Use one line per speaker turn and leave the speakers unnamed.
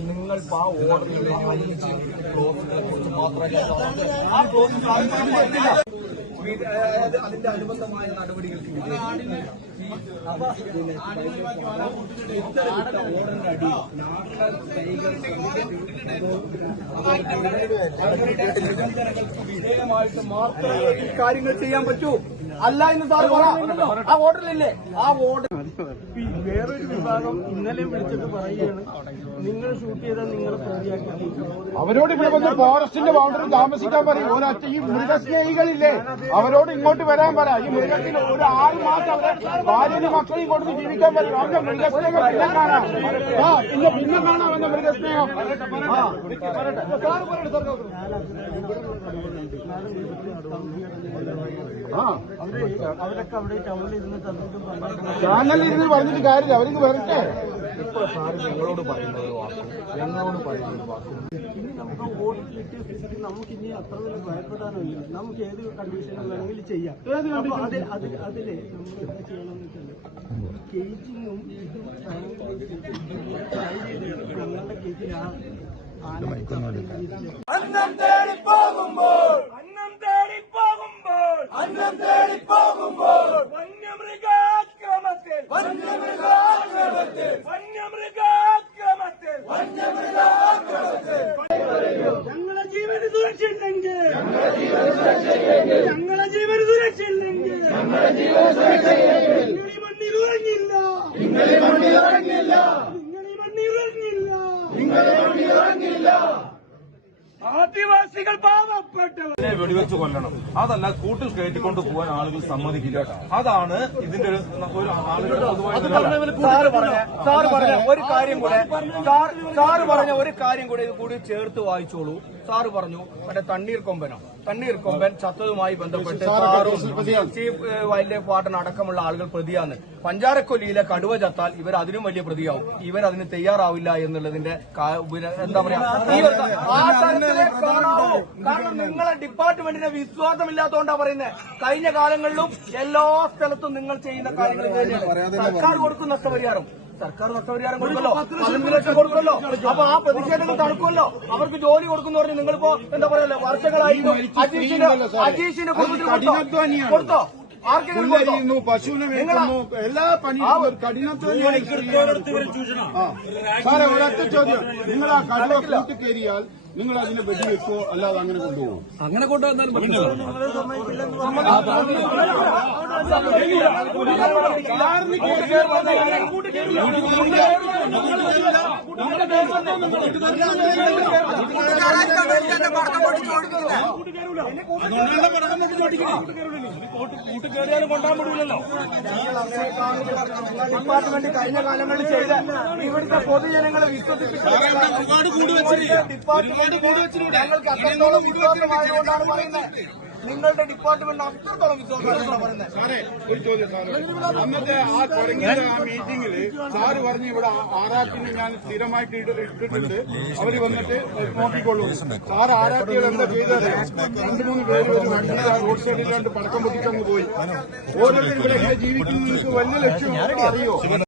നിങ്ങൾ ആ ഓർഡറിൽ അഞ്ച് ക്ലോസിനെ കുറിച്ച് മാത്രമല്ല ആ സാധിച്ചിട്ടില്ല അതായത് അതിന്റെ അനുബന്ധമായ നടപടികൾക്ക് ഓർഡറിന്റെ വിധേയമായിട്ട് മാത്രമേ കാര്യങ്ങൾ ചെയ്യാൻ പറ്റൂ. അല്ല എന്ന് സാർ ആ ഓർഡറിലില്ലേ ആ ഓർഡർ
വേറൊരു വിഭാഗം ഇന്നലെ വിളിച്ചിട്ട് പറയുകയാണ് നിങ്ങൾ ഷൂട്ട് ചെയ്താൽ നിങ്ങളെ പ്രതിയാക്കി
അവരോട് ഇവിടെ വന്ന് ഫോറസ്റ്റിന്റെ ബൗണ്ടറി താമസിക്കാൻ പറയും. ഒരൊറ്റ ഈ മൃഗസ്നേഹികളില്ലേ? അവരോട് ഇങ്ങോട്ട് വരാൻ പറ. ഈ മൃഗത്തിന് ഒരു ആറ് മാസം അവരെ ഭാര്യയും മക്കളെയും കൊടുത്ത് ജീവിക്കാൻ പറയും. അവന്റെ മൃഗസ്നേഹം പിന്നെ കാണാം. ആ പിന്നെ പിന്നെ കാണാം അവന്റെ മൃഗസ്നേഹം. പറയട്ടെ.
അവരൊക്കെ അവിടെ ടൗണിൽ ഇരുന്ന്
ചാനലിൽ ഇരുന്ന് പറഞ്ഞിട്ട് കാര്യമില്ല. അവരിന്ന് വരട്ടെ.
ഇപ്പൊ സാറ് ഞങ്ങളോട് പറയുന്നത് വാക്കും ഞങ്ങളോട് പറയുന്നത് വാക്കും.
നമുക്ക് വോട്ട് കിട്ടിയ സ്ഥിതിക്ക് നമുക്ക് ഇനി അത്ര വലിയ ഭയപ്പെടാനില്ല നമുക്ക് ഏത് കണ്ടീഷനിൽ വേണമെങ്കിലും ചെയ്യാം. അതിൽ അത് അത് അതിൽ നമ്മൾ എന്താ ചെയ്യണമെന്ന് വെച്ചാൽ കേജിങ്ങും ഞങ്ങളുടെ കേജിൽ ആ ആന
തേടി പോകുമ്പോൾ
സുരക്ഷയില്ലെങ്കിൽ ജീവൻ മണ്ണിൽ ഉറങ്ങില്ല
ആദിവാസികൾ പാവപ്പെട്ടവർ.
വെടിവെച്ച് കൊല്ലണം. അതല്ല കൂട്ടിൽ കയറ്റിക്കൊണ്ട് പോകാൻ ആളുകൾ സമ്മതിക്കില്ല. അതാണ് ഇതിന്റെ ഒരു ഒരു ആളുകളുടെ പൊതുവായ നിലപാട്.
സാറ് പറഞ്ഞ ഒരു കാര്യം കൂടെ സാറ് പറഞ്ഞ ഒരു കാര്യം കൂടെ ഇത് കൂടി ചേർത്ത് വായിച്ചോളൂ. സാറ് പറഞ്ഞു മറ്റേ തണ്ണീർ കൊമ്പനോ. തണ്ണീർ കൊമ്പൻ ചത്തതുമായി ബന്ധപ്പെട്ട് സാറും ചീഫ് വൈൽഡ് ലൈഫ് വാർഡൻ അടക്കമുള്ള ആളുകൾ പ്രതിയാണ്. പഞ്ചാരക്കൊല്ലിയിലെ കടുവ ചത്താൽ ഇവർ അതിനും വലിയ പ്രതിയാവും. ഇവർ അതിന് തയ്യാറാവില്ല എന്നുള്ളതിന്റെ എന്താ പറയാ കാരണം നിങ്ങളെ ഡിപ്പാർട്ട്മെന്റിനെ വിശ്വാസമില്ലാത്തതുകൊണ്ടാ പറയുന്നത് കഴിഞ്ഞ കാലങ്ങളിലും എല്ലാ സ്ഥലത്തും നിങ്ങൾ ചെയ്യുന്ന കാര്യങ്ങൾ. സർക്കാർ കൊടുക്കും നഷ്ടപരിഹാരം സർക്കാർ നഷ്ടപരിഹാരം കൊടുക്കല്ലോ പതിനഞ്ച് ലക്ഷം കൊടുക്കല്ലോ അപ്പൊ ആ പ്രതിഷേധങ്ങൾ തടുക്കുമല്ലോ അവർക്ക് ജോലി കൊടുക്കുന്നു പറഞ്ഞ് നിങ്ങളിപ്പോ എന്താ പറയല്ലേ വർഷങ്ങളായി അജീഷിന് അജീഷിന്റെ കുടുംബത്തിൽ കൊടുത്തോ? കൊടുത്തോ?
പുല്ലരിയുന്നു പശുവിനെ മേയ്ക്കുന്നു എല്ലാ പണിയും. ആ. സാറേ ഒരൊറ്റ ചോദ്യം. നിങ്ങൾ ആ കടുവ കൂട്ടിക്കേരിയാൽ നിങ്ങൾ അതിനെ വെടിവെക്കോ അല്ലാതെ അങ്ങനെ കൊണ്ടുപോകും.
അങ്ങനെ കൊണ്ടുവന്നാലും കൊണ്ടാൻ പറ്റില്ലല്ലോ ഡിപ്പാർട്ട്മെന്റ് കഴിഞ്ഞ കാലങ്ങളിൽ ചെയ്ത് ഇവിടുത്തെ പൊതുജനങ്ങളെ വിശ്വസിപ്പിച്ചു ഡിപ്പാർട്ട്മെന്റ് ഞങ്ങൾക്ക് അത്രത്തോളം വിശ്വാസമായതുകൊണ്ടാണ് പറയുന്നത്. നിങ്ങളുടെ ഡിപ്പാർട്ട്മെന്റ് അത്രത്തോളം വിശ്വാസമാണെന്നാണ് പറയുന്നത്.
സാറേ ഒരു ചോദ്യം സാറേ. അന്നത്തെ ആ തുടങ്ങിയ ആ മീറ്റിംഗിൽ സാറ് പറഞ്ഞു ഇവിടെ ആറാട്ടിനെ ഞാൻ സ്ഥിരമായിട്ട് ഇട- ഇട്ടിട്ടുണ്ട്. അവർ വന്നിട്ട് നോക്കിക്കൊള്ളൂ സാർ ആറാട്ടികൾ എന്താ ചെയ്തത്? രണ്ടു മൂന്ന് പേര് ഒരു വണ്ടി ആ റോഡ് സൈഡിൽ രണ്ട് പടക്കം പൊട്ടിച്ചങ്ങ് പോയി. ഓരോരുത്തരും ഇവിടെ എങ്ങനെ ജീവിക്കുന്നു നിങ്ങൾക്ക് വലിയ ലക്ഷ്യം അറിയോ?